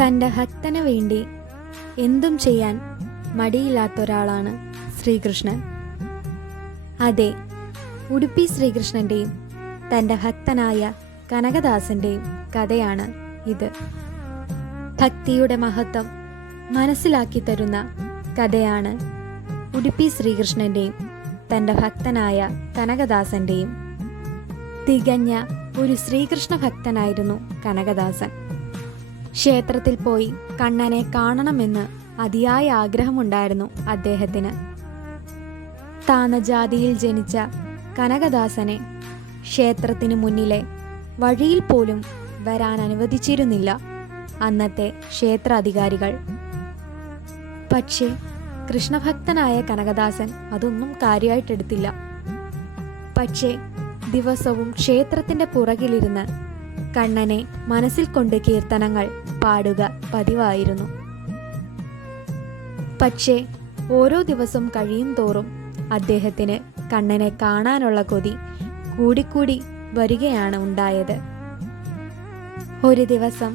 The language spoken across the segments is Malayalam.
തൻ്റെ ഭക്തന് വേണ്ടി എന്തും ചെയ്യാൻ മടിയില്ലാത്തൊരാളാണ് ശ്രീകൃഷ്ണൻ. അതെ, ഉടുപ്പി ശ്രീകൃഷ്ണൻ്റെയും തൻ്റെ ഭക്തനായ കനകദാസൻ്റെയും കഥയാണ് ഇത്. ഭക്തിയുടെ മഹത്വം മനസ്സിലാക്കി തരുന്ന കഥയാണ് ഉടുപ്പി ശ്രീകൃഷ്ണൻ്റെയും തൻ്റെ ഭക്തനായ കനകദാസൻ്റെയും. തികഞ്ഞ ഒരു ശ്രീകൃഷ്ണ ഭക്തനായിരുന്നു കനകദാസൻ. ക്ഷേത്രത്തിൽ പോയി കണ്ണനെ കാണണമെന്ന് അതിയായ ആഗ്രഹമുണ്ടായിരുന്നു അദ്ദേഹത്തിന്. താന്ന ജാതിയിൽ ജനിച്ച കനകദാസനെ ക്ഷേത്രത്തിന് മുന്നിലെ വഴിയിൽ പോലും വരാൻ അനുവദിച്ചിരുന്നില്ല അന്നത്തെ ക്ഷേത്രാധികാരികൾ. പക്ഷേ കൃഷ്ണഭക്തനായ കനകദാസൻ അതൊന്നും കാര്യമായിട്ടെടുത്തില്ല. പക്ഷേ ദിവസവും ക്ഷേത്രത്തിൻ്റെ പുറകിലിരുന്ന് കണ്ണനെ മനസ്സിൽ കൊണ്ട് കീർത്തനങ്ങൾ പാടുക പതിവായിരുന്നു. പക്ഷേ ഓരോ ദിവസം കഴിയും തോറും അദ്ദേഹത്തിന് കണ്ണനെ കാണാനുള്ള കൊതി കൂടിക്കൂടി വരികയാണ് ഉണ്ടായത്. ഒരു ദിവസം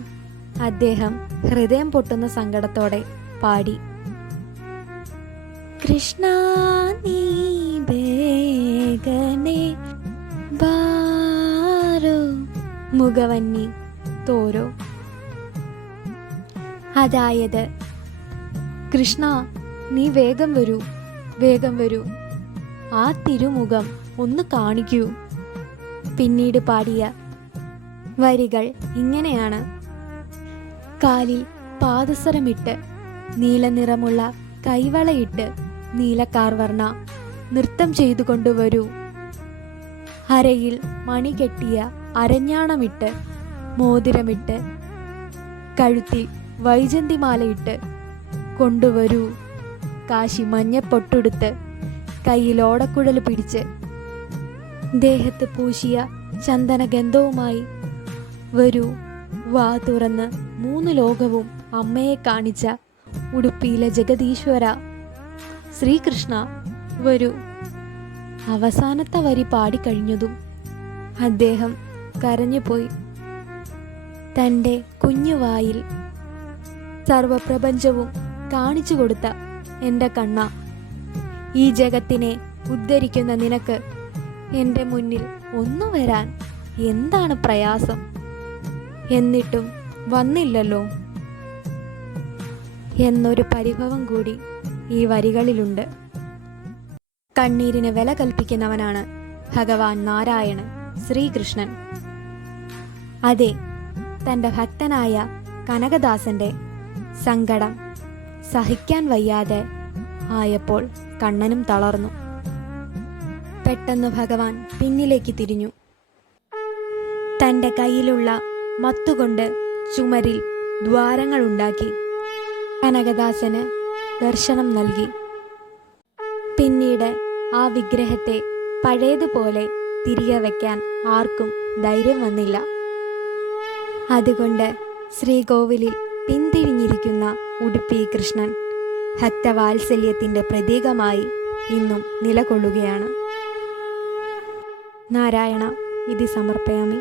അദ്ദേഹം ഹൃദയം പൊട്ടുന്ന സങ്കടത്തോടെ പാടി, കൃഷ്ണ നീ ബേഗനെ ബാരോ മുഖവന്നി തോരോ. അതായത്, കൃഷ്ണ നീ വേഗം വരൂ, വേഗം വരൂ, ആ തിരുമുഖം ഒന്ന് കാണിക്കൂ. പിന്നീട് പാടിയ വരികൾ ഇങ്ങനെയാണ്: കാലിൽ പാദസരമിട്ട് നീലനിറമുള്ള കൈവളയിട്ട് നീലക്കാർവർണ്ണ നൃത്തം ചെയ്തു കൊണ്ടുവരൂ. അരയിൽ മണി കെട്ടിയ അരഞ്ഞാണമിട്ട് മോതിരമിട്ട് കഴുത്തിൽ വൈജന്തിമാലയിട്ട് കൊണ്ടുവരൂ. കാശി മഞ്ഞപ്പൊട്ടുടുത്ത് കയ്യിൽ ഓടക്കുഴൽ പിടിച്ച് ദേഹത്ത് പൂശിയ ചന്ദനഗന്ധവുമായി വരൂ. വാ തുറന്ന് 3 ലോകവും അമ്മയെ കാണിച്ച ഉടുപ്പിയിലെ ജഗദീശ്വര ശ്രീകൃഷ്ണ വരൂ. അവസാനത്തെ വരി പാടിക്കഴിഞ്ഞതും അദ്ദേഹം കരഞ്ഞുപോയി. തൻ്റെ കുഞ്ഞുവായിൽ സർവപ്രപഞ്ചവും കാണിച്ചു കൊടുത്ത എൻ്റെ കണ്ണ, ഈ ജഗത്തിനെ ഉദ്ധരിക്കുന്ന നിനക്ക് എൻ്റെ മുന്നിൽ ഒന്നു വരാൻ എന്താണ് പ്രയാസം? എന്നിട്ടും വന്നില്ലല്ലോ എന്നൊരു പരിഭവം കൂടി ഈ വരികളിലുണ്ട്. കണ്ണീരിന് വില കൽപ്പിക്കുന്നവനാണ് ഭഗവാൻ നാരായണൻ ശ്രീകൃഷ്ണൻ. അതെ, തൻ്റെ ഭക്തനായ കനകദാസൻ്റെ സങ്കടം സഹിക്കാൻ വയ്യാതെ ആയപ്പോൾ കണ്ണനും തളർന്നു. പെട്ടെന്ന് ഭഗവാൻ പിന്നിലേക്ക് തിരിഞ്ഞു. തൻ്റെ കയ്യിലുള്ള മത്തുകൊണ്ട് ചുമരിൽ ദ്വാരങ്ങളുണ്ടാക്കി കനകദാസന് ദർശനം നൽകി. പിന്നീട് ആ വിഗ്രഹത്തെ പഴയതുപോലെ തിരികെ വയ്ക്കാൻ ആർക്കും ധൈര്യം വന്നില്ല. അതുകൊണ്ട് ശ്രീകോവിലിൽ പിന്തിരിഞ്ഞിരിക്കുന്ന ഉടുപ്പി കൃഷ്ണൻ ഭക്തവാത്സല്യത്തിൻ്റെ പ്രതീകമായി ഇന്നും നിലകൊള്ളുകയാണ്. നാരായണ ഇതി സമർപ്പയാമി.